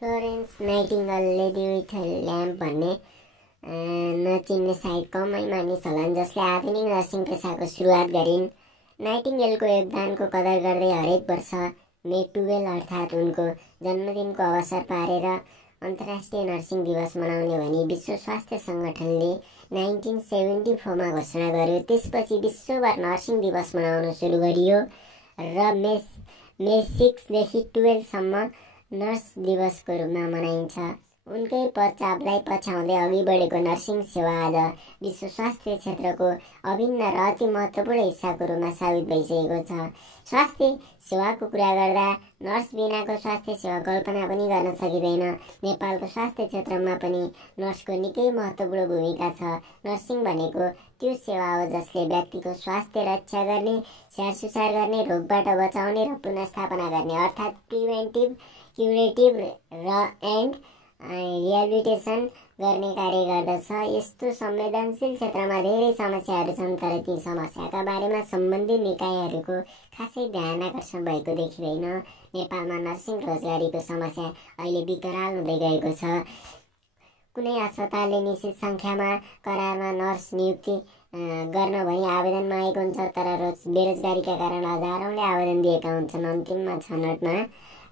Florence Nightingale lady with lamp भन्ने नचिन्ने सायद कमै मानिस होलान् जसले आधुनिक नर्सिङ पेसाको सुरुवात गरिन्। नाइटिङ्गेलको योगदानको कदर गर्दै हरेक वर्ष मे 12 अर्थात् उनको जन्मदिनको अवसर पारेर अन्तर्राष्ट्रिय नर्सिङ दिवस मनाउने भनी विश्व स्वास्थ्य सङ्गठनले 1974 घोषणा गर्यो। त्यसपछि विश्वभर नर्सिङ दिवस मनाउन सुरु गरियो र मे 6 देखि 12 सम्म नर्स दिवसको रूपमा मनाइन्छ। उनकै प्रचापलाई पछ्याउँदै अघि बढेको नर्सिङ सेवा आज विश्व स्वास्थ्य क्षेत्रको अभिन्न र अति महत्त्वपूर्ण हिस्साको रूपमा साबित भइसकेको छ। स्वास्थ्य सेवाको कुरा गर्दा नर्स बिनाको स्वास्थ्य सेवा कल्पना पनि गर्न सकिँदैन। नेपालको स्वास्थ्य क्षेत्रमा पनि नर्सको निकै महत्त्वपूर्ण भूमिका छ। नर्सिङ भनेको त्यो सेवा हो जसले व्यक्तिको स्वास्थ्य रक्षा गर्ने, स्याहारसुसार गर्ने, रोगबाट बचाउने र पुनर्स्थापना गर्ने अर्थात् प्रिभेन्टिभ, क्युरेटिभ र एन्ड रिहेबिलिटेसन गर्ने कार्य गर्दछ। यस्तो संवेदनशील क्षेत्रमा धेरै समस्याहरू छन्, तर ती समस्याका बारेमा सम्बन्धित निकायहरूको खासै ध्यान आकर्षण भएको देखिँदैन। नेपालमा नर्सिङ रोजगारीको समस्या अहिले विकराल हुँदै गएको छ। कुनै अस्पतालले निश्चित सङ्ख्यामा करारमा नर्स नियुक्ति गर्न भनी आवेदन मागेको हुन्छ, तर बेरोजगारीका कारण हजारौँले आवेदन दिएका हुन्छन्। अन्तिममा छनौटमा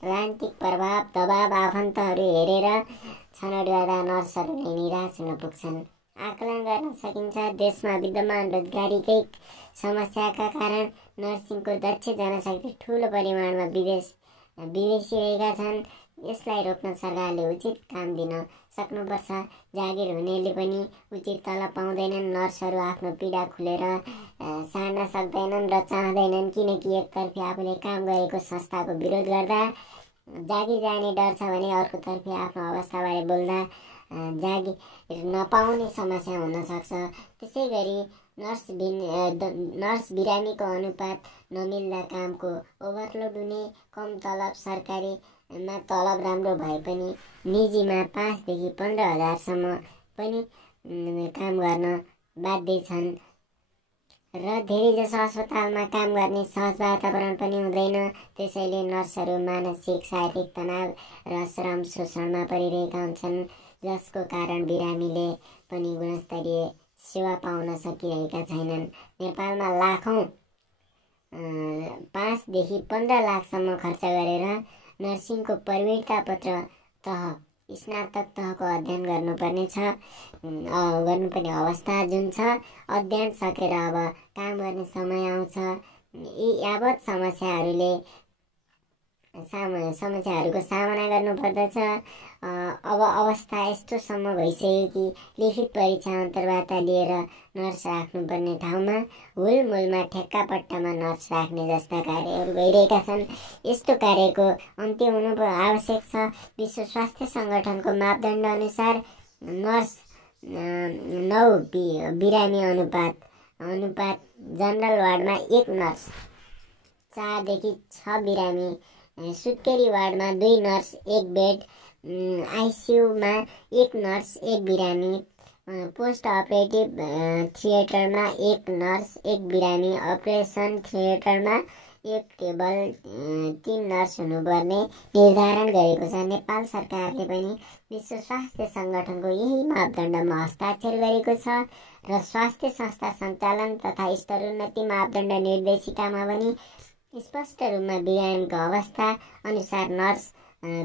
राजनीतिक प्रभाव, दबाव, आफन्तहरू हेरेर छनौट गर्दा नर्सहरू नै निराश हुन पुग्छन्। आकलन गर्न सकिन्छ, देशमा विद्यमान रोजगारीकै समस्याका कारण नर्सिङको दक्ष जनशक्ति ठुलो परिमाणमा विदेशी रहेका छन्। यसलाई रोक्न सरकारले उचित काम दिन सक्नुपर्छ। जागिर हुनेले पनि उचित तलब पाउँदैनन्। नर्सहरू आफ्नो पीडा खुलेर साड्न सक्दैनन् र चाहँदैनन्, किनकि एकतर्फी आफूले काम गरेको संस्थाको विरोध गर्दा जागिर जाने डर छ भने अर्कोतर्फी आफ्नो अवस्थाबारे बोल्दा जागिर नपाउने समस्या हुन सक्छ। त्यसै गरी नर्स बिरामीको अनुपात नमिल्दा कामको ओभरलोड हुने, कम तलब, सरकारीमा तलब राम्रो भए पनि निजीमा 5 देखि 15 हजारसम्म पनि काम गर्न बाध्य छन् र धेरैजसो अस्पतालमा काम गर्ने सहज वातावरण पनि हुँदैन। त्यसैले नर्सहरू मानसिक, शारीरिक तनाव र श्रम शोषणमा परिरहेका हुन्छन्, जसको कारण बिरामीले पनि गुणस्तरीय सेवा पाउन सकिरहेका छैनन्। नेपालमा लाखौँ 5 देखि 15 लाखसम्म खर्च गरेर नर्सिङको प्रवीणता पत्र तह स्नातक तहको अध्ययन गर्नुपर्ने अवस्था जुन छ। अध्ययन सकेर अब काम गर्ने समय आउँछ। यी यावत समस्याहरूको सामना गर्नुपर्दछ। अब अवस्था यस्तोसम्म भइसक्यो कि लिखित परीक्षा अन्तर्वार्ता लिएर नर्स राख्नुपर्ने ठाउँमा हुलमुलमा ठेक्कापट्टामा नर्स राख्ने जस्ता कार्यहरू भइरहेका छन्। यस्तो कार्यको अन्त्य हुनु आवश्यक छ। विश्व स्वास्थ्य सङ्गठनको मापदण्ड अनुसार नर्स 9 बिरामी अनुपात जनरल वार्डमा 1 नर्स, 4 देखि 6 बिरामी, सुत्केरी वार्डमा 2 नर्स 1 बेड, आइसियुमा 1 नर्स 1 बिरामी, पोस्ट अपरेटिभ थिएटरमा 1 नर्स 1 बिरामी, अपरेसन थिएटरमा 1 टेबल 3 नर्स हुनुपर्ने निर्धारण गरेको छ। नेपाल सरकारले पनि विश्व स्वास्थ्य सङ्गठनको यही मापदण्डमा हस्ताक्षर गरेको छ र स्वास्थ्य संस्था सञ्चालन तथा स्तरोन्नति मापदण्ड निर्देशिकामा पनि स्पष्ट रूपमा बिरामीको अवस्था अनुसार नर्स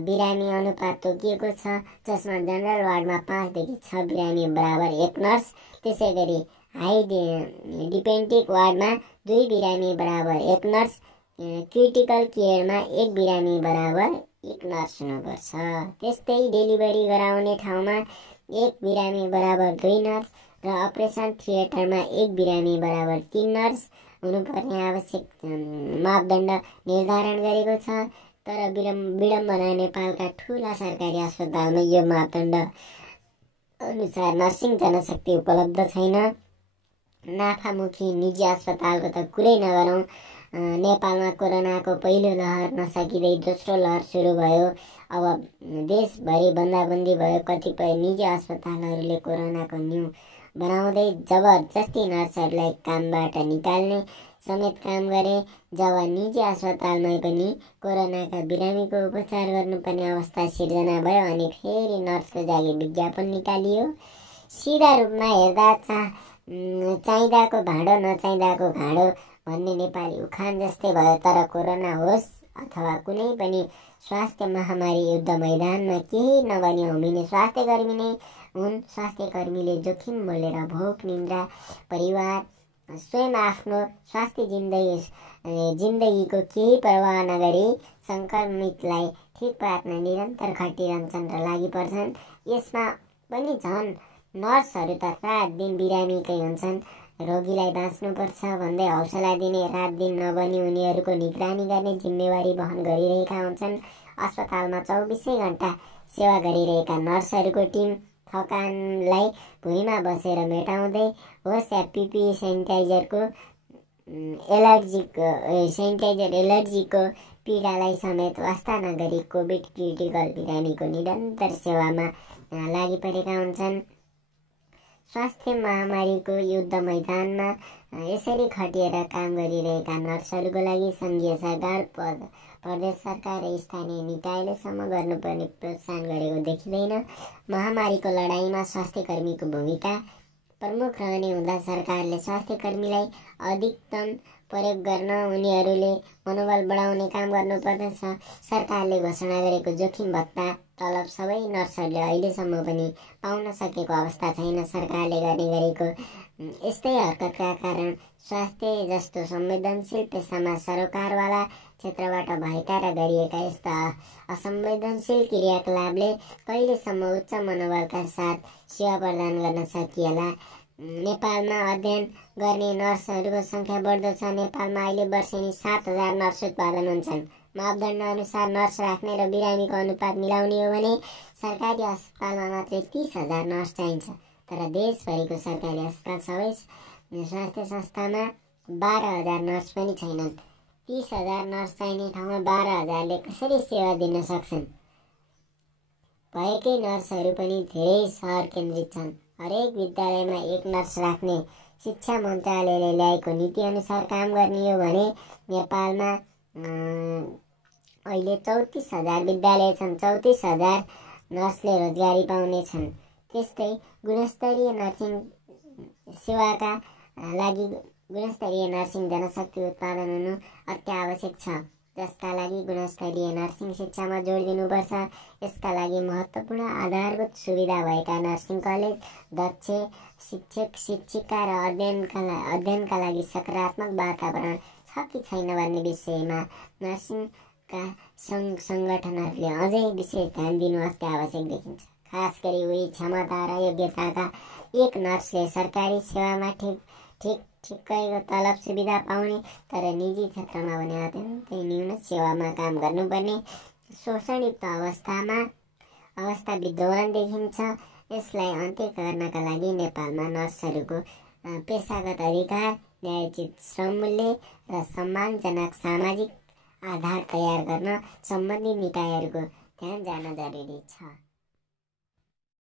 बिरामी अनुपात तोकिएको छ, जसमा जनरल वार्डमा 5 देखि 6 बिरामी बराबर 1 नर्स, त्यसै गरी हाई डिपेन्डिक वार्डमा 2 बिरामी बराबर 1 नर्स, क्रिटिकल केयरमा 1 बिरामी बराबर 1 नर्स हुनुपर्छ। त्यस्तै डेलिभरी गराउने ठाउँमा 1 बिरामी बराबर 2 नर्स र अपरेसन थिएटरमा 1 बिरामी बराबर 3 नर्स हुनुपर्ने आवश्यक मापदण्ड निर्धारण गरेको छ। तर विडम्बना नेपालका ठुला सरकारी अस्पतालमा यो मापदण्ड अनुसार नर्सिङ जनशक्ति उपलब्ध छैन। नाफामुखी निजी अस्पतालको त कुरै नगरौँ। नेपालमा कोरोनाको पहिलो लहर नसकिँदै दोस्रो लहर सुरु भयो। अब देशभरि बन्दाबन्दी भयो। कतिपय निजी अस्पतालहरूले कोरोनाको न्यू बनाउँदै जबरजस्ती नर्सहरूलाई कामबाट निकाल्ने समेत काम गरे। जब निजी अस्पतालमै पनि कोरोनाका बिरामीको उपचार गर्नुपर्ने अवस्था सिर्जना भयो अनि फेरि नर्सको जागिर विज्ञापन निकालियो। सिधा रूपमा हेर्दा चाहिँदाको भाँडो नचाहिँदाको घाँडो भन्ने नेपाली उखान जस्तै भयो। तर कोरोना होस् अथवा कुनै पनि स्वास्थ्य महामारी युद्ध मैदानमा केही नबनी होमिने स्वास्थ्यकर्मी नै हुन्। स्वास्थ्यकर्मीले जोखिम मोलेर भोक निन्द्रा परिवार स्वयं आफ्नो स्वास्थ्य जिन्दगीको केही परवाह नगरी सङ्क्रमितलाई ठिक पार्न निरन्तर खटिरहन्छन् र लागि पर्छन्। यसमा पनि झन् नर्सहरू त रात दिन बिरामीकै हुन्छन्। रोगीलाई बाँच्नुपर्छ भन्दै हौसला दिने रात दिन नबनी उनीहरूको निगरानी गर्ने जिम्मेवारी वहन गरिरहेका हुन्छन्। अस्पतालमा 24 घण्टा सेवा गरिरहेका नर्सहरूको टिम थकानलाई भुइँमा बसेर मेटाउँदै होस् या पिपी सेनिटाइजर एलर्जीको पीडालाई समेत वास्ता नगरी कोभिड क्रिटिकल बिरामीको निरन्तर सेवामा लागि परेका हुन्छन्। स्वास्थ्य महामारीको युद्ध मैदानमा यसरी खटिएर काम गरिरहेका नर्सहरूको लागि सङ्घीय सरकार, प्रदेश सरकार र स्थानीय निकायलेसम्म गर्नुपर्ने प्रोत्साहन गरेको देखिँदैन। महामारीको लडाईँमा स्वास्थ्यकर्मीको भूमिका प्रमुख रहने हुँदा सरकारले स्वास्थ्यकर्मीलाई अधिकतम प्रयोग गर्न उनीहरूले मनोबल बढाउने काम गर्नुपर्दछ। सरकारले घोषणा गरेको जोखिम भत्ता तलब सबै नर्सहरूले अहिलेसम्म पनि पाउन सकेको अवस्था छैन। सरकारले गर्ने गरेको यस्तै हरकतका कारण स्वास्थ्य जस्तो संवेदनशील पेसामा सरोकारवाला क्षेत्रबाट भएका र गरिएका यस्ता असंवेदनशील क्रियाकलापले कहिलेसम्म उच्च मनोबलका साथ सेवा प्रदान गर्न सकिएला। नेपालमा अध्ययन गर्ने नर्सहरूको सङ्ख्या बढ्दो छ। नेपालमा अहिले वर्षेनी 7000 नर्स उत्पादन हुन्छन्। मापदण्ड अनुसार नर्स राख्ने र बिरामीको अनुपात मिलाउने हो भने सरकारी अस्पतालमा मात्रै 30,000 नर्स चाहिन्छ। तर देशभरिको सरकारी अस्पताल सबै स्वास्थ्य संस्थामा 12,000 नर्स पनि छैनन्। 30,000 नर्स चाहिने ठाउँमा 12,000ले कसरी सेवा दिन सक्छन्? भएकै नर्सहरू पनि धेरै सहर केन्द्रित छन्। हरेक विद्यालयमा एक नर्स राख्ने शिक्षा मन्त्रालयले ल्याएको नीति अनुसार काम गर्ने हो भने नेपालमा अहिले 34,000 विद्यालय छन्। 34,000 नर्सले रोजगारी पाउने छन्। त्यस्तै गुणस्तरीय नर्सिङ सेवाका लागि गुणस्तरीय नर्सिङ जनशक्ति उत्पादन हुनु अत्यावश्यक छ, जसका लागि गुणस्तरीय नर्सिङ शिक्षामा जोड दिनुपर्छ। यसका लागि महत्त्वपूर्ण आधारभूत सुविधा भएका नर्सिङ कलेज, दक्ष शिक्षक शिक्षिका र अध्ययनका लागि सकारात्मक वातावरण छ कि छैन भन्ने विषयमा नर्सिङका सङ्गठनहरूले अझै विशेष ध्यान दिनु अत्यावश्यक देखिन्छ। खास गरी उही क्षमता र योग्यताका एक नर्सले सरकारी सेवामा ठिक्कैको तलब सुविधा पाउने तर निजी क्षेत्रमा भने अत्यन्तै न्यून सेवामा काम गर्नुपर्ने शोषणयुक्त अवस्था विद्यमान देखिन्छ। यसलाई अन्त्य गर्नका लागि नेपालमा नर्सहरूको पेसागत अधिकार, न्यायोचित श्रम मूल्य र सम्मानजनक सामाजिक आधार तयार गर्न सम्बन्धित निकायहरूको ध्यान जान जरुरी छ।